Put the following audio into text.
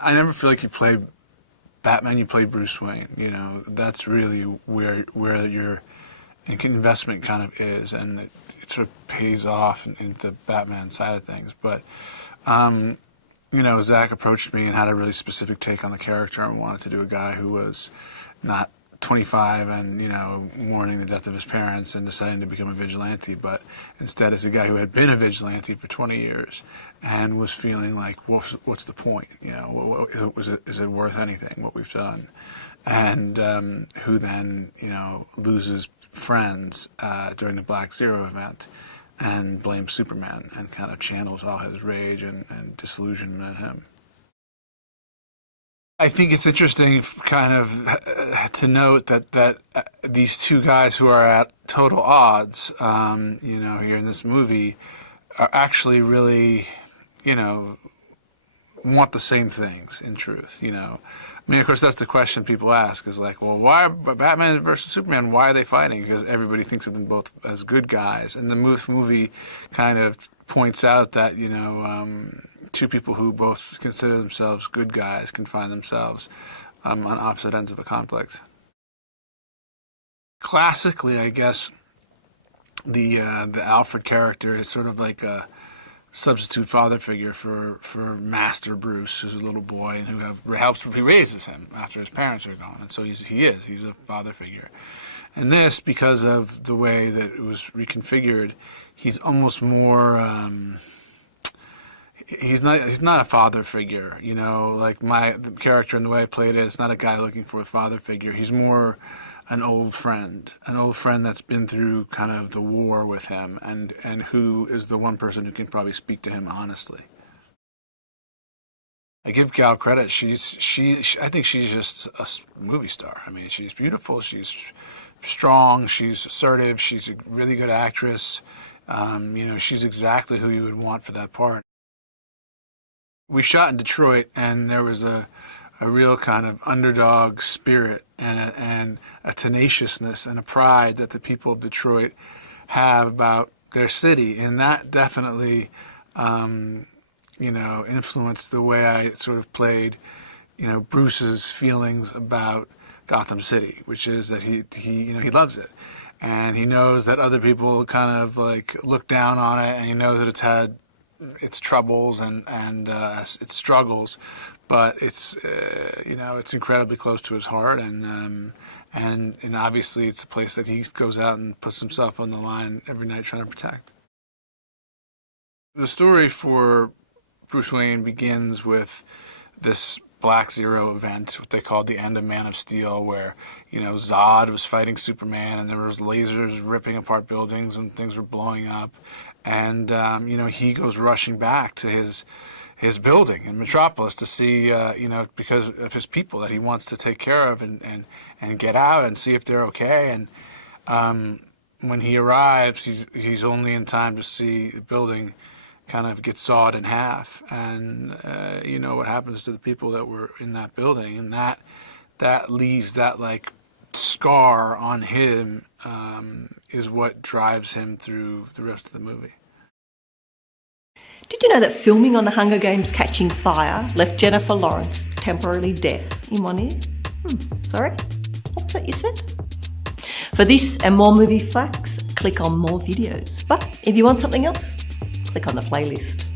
I never feel like you play Batman, you play Bruce Wayne. You know, that's really where your investment kind of is, and it sort of pays off in the Batman side of things. But, you know, Zach approached me and had a really specific take on the character and wanted to do a guy who was not 25 and, you know, mourning the death of his parents and deciding to become a vigilante, but instead is a guy who had been a vigilante for 20 years and was feeling like, what's the point? You know, is it worth anything, what we've done? And who then, you know, loses friends during the Black Zero event and blames Superman and kind of channels all his rage and disillusionment at him. I think it's interesting kind of to note that these two guys who are at total odds, you know, here in this movie, are actually really, you know, want the same things in truth, you know. I mean, of course, that's the question people ask is like, well, why Batman versus Superman, why are they fighting? Because everybody thinks of them both as good guys. And the movie kind of points out that, you know, two people who both consider themselves good guys can find themselves on opposite ends of a conflict. Classically, I guess, the Alfred character is sort of like a substitute father figure for Master Bruce, who's a little boy and who he raises him after his parents are gone, and so he's a father figure. And this, because of the way that it was reconfigured, he's almost more. He's not a father figure, you know. Like the character and the way I played it, it's not a guy looking for a father figure. He's more an old friend that's been through kind of the war with him, and who is the one person who can probably speak to him honestly. I give Gal credit. I think she's just a movie star. I mean, she's beautiful. She's strong. She's assertive. She's a really good actress. You know, she's exactly who you would want for that part. We shot in Detroit, and there was a real kind of underdog spirit and a tenaciousness and a pride that the people of Detroit have about their city, and that definitely, you know, influenced the way I sort of played, you know, Bruce's feelings about Gotham City, which is that he you know, he loves it, and he knows that other people kind of like look down on it, and he knows that it's had its troubles and its struggles, but it's you know, it's incredibly close to his heart, and obviously it's a place that he goes out and puts himself on the line every night trying to protect. The story for Bruce Wayne begins with this Black Zero event, what they called the end of Man of Steel, where, you know, Zod was fighting Superman and there was lasers ripping apart buildings and things were blowing up, and you know, he goes rushing back to his building in Metropolis to see, you know, because of his people that he wants to take care of and get out and see if they're okay. And when he arrives, he's only in time to see the building kind of get sawed in half, and you know what happens to the people that were in that building, and that leaves that like scar on him, is what drives him through the rest of the movie. Did you know that filming on the Hunger Games Catching Fire left Jennifer Lawrence temporarily deaf in one ear? Sorry? What's that you said? For this and more movie facts, click on more videos. But if you want something else, click on the playlist.